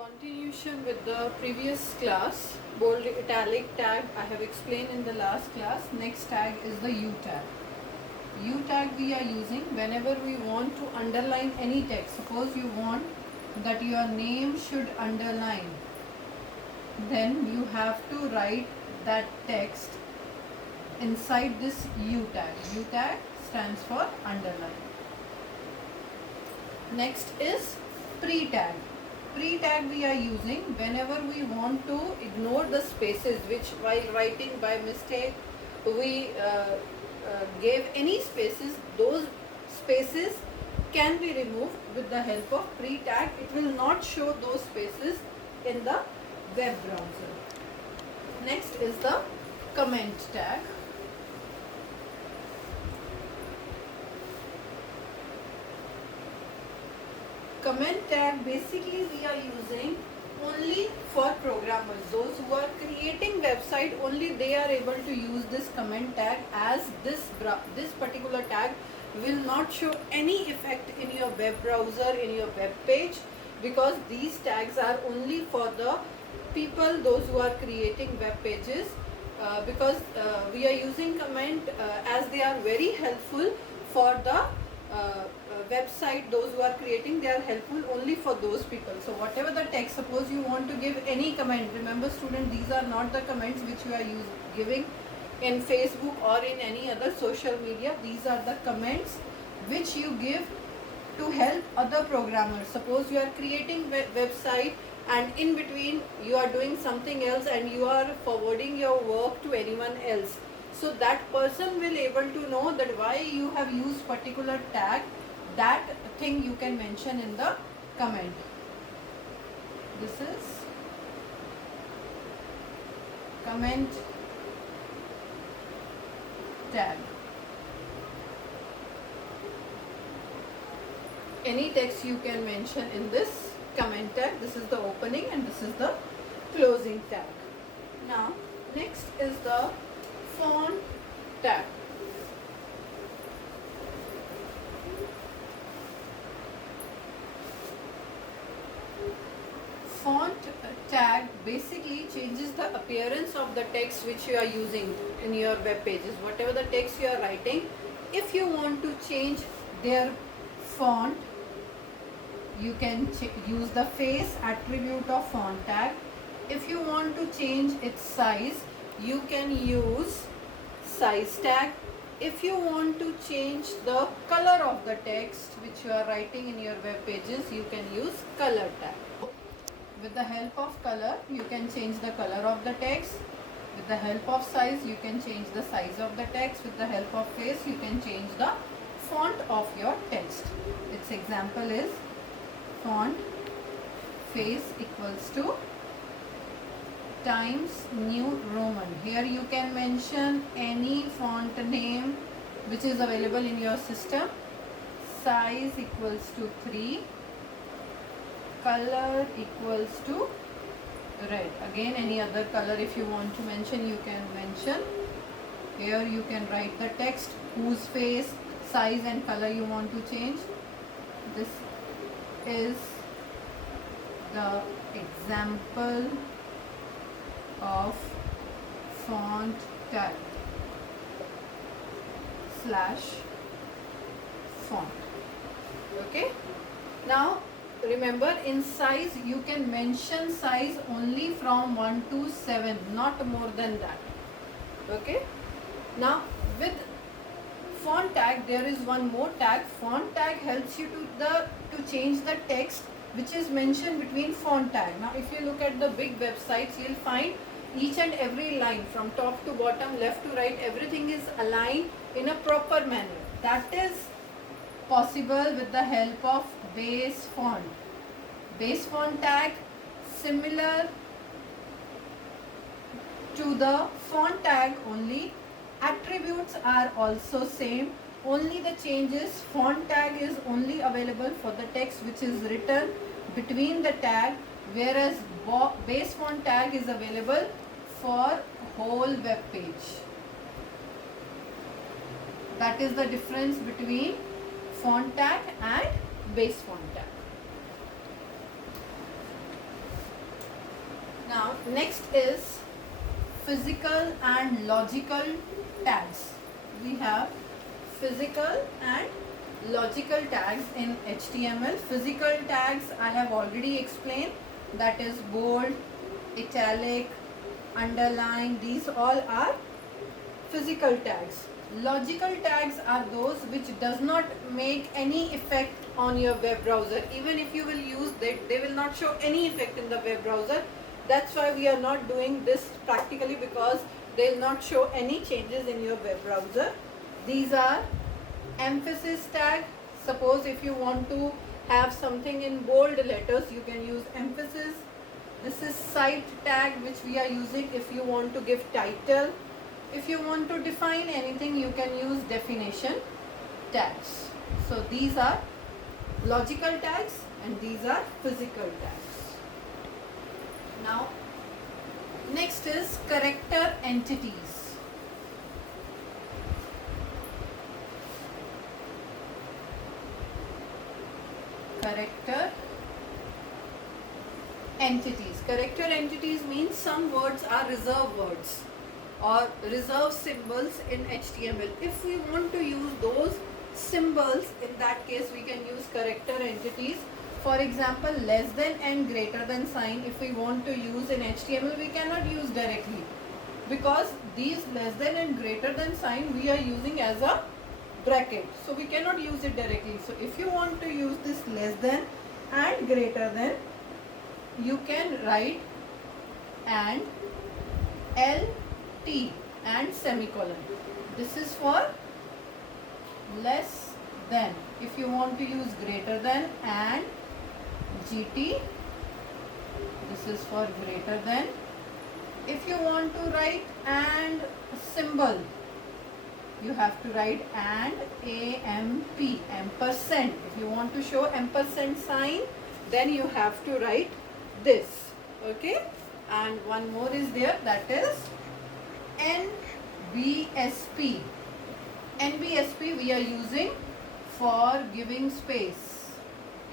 continuation with the previous class, bold italic tag I have explained in the last class. Next tag is the U tag. U tag we are using whenever we want to underline any text. Suppose you want that your name should underline, then you have to write that text inside this U tag. U tag stands for underline. Next is pre tag. Pre tag we are using whenever we want to ignore the spaces which while writing by mistake we gave any spaces. Those spaces can be removed with the help of pre tag. It will not show those spaces in the web browser. Next is the comment tag. Comment tag basically we are using only for programmers. Those who are creating website, only they are able to use this comment tag, as this particular tag will not show any effect in your web browser, in your web page, because these tags are only for the people, those who are creating web pages, because we are using comment as they are very helpful for the website. Those who are creating, they are helpful only for those people. So whatever the text, suppose you want to give any comment, remember student, these are not the comments which you are giving in Facebook or in any other social media. These are the comments which you give to help other programmers. Suppose you are creating website and in between you are doing something else and you are forwarding your work to anyone else. So that person will able to know that why you have used particular tag. That thing you can mention in the comment. This is comment tag. Any text you can mention in this comment tag. This is the opening and this is the closing tag. Now next is the font tag. Font tag basically changes the appearance of the text which you are using in your web pages. Whatever the text you are writing, if you want to change their font, you can use the face attribute of font tag. If you want to change its size, you can use size tag. If you want to change the color of the text which you are writing in your web pages, you can use color tag. With the help of color, you can change the color of the text. With the help of size, you can change the size of the text. With the help of face, you can change the font of your text. Its example is font face equals to Times New Roman. Here you can mention any font name which is available in your system. Size equals to 3. Color equals to red. Again, any other color if you want to mention, you can mention. Here you can write the text whose face, size and color you want to change. This is the example of font tag / font. Okay. Now remember, in size you can mention size only from 1 to 7, not more than that. Okay. Now with font tag there is one more tag. Font tag helps you to change the text which is mentioned between font tag. Now if you look at the big websites, you will find each and every line from top to bottom, left to right, everything is aligned in a proper manner. That is possible with the help of base font. Base font tag similar to the font tag, only attributes are also same. Only the change is font tag is only available for the text which is written between the tag, whereas base font tag is available for whole web page. That is the difference between font tag and base font tag. Next is physical and logical tags. We have physical and logical tags in HTML. Physical tags I have already explained, that is bold, italic, underline, these all are physical tags. Logical tags are those which does not make any effect on your web browser. Even if you will use that, they will not show any effect in the web browser. That's why we are not doing this practically, because they will not show any changes in your web browser. These are emphasis tag. Suppose if you want to have something in bold letters, you can use emphasis. This is cite tag, which we are using if you want to give title. If you want to define anything, you can use definition tags. So these are logical tags and these are physical tags. Now, next is character entities. Character entities. Character entities means some words are reserved words or reserved symbols in HTML. If we want to use those symbols, in that case we can use character entities. For example, less than and greater than sign, if we want to use in HTML, we cannot use directly, because these less than and greater than sign we are using as a bracket, so we cannot use it directly. So if you want to use this less than and greater than, you can write and LT and semicolon. This is for less than. If you want to use greater than and GT, this is for greater than. If you want to write and symbol, you have to write and AMP, ampersand. If you want to show ampersand sign, then you have to write this. Okay, and one more is there, that is NBSP. NBSP we are using for giving space.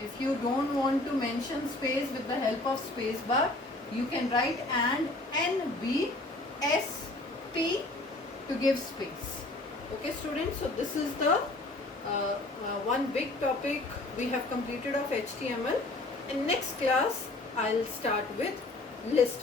If you don't want to mention space with the help of space bar, you can write and NBSP to give space. Okay students, so this is the one big topic we have completed of HTML. In next class I'll start with list.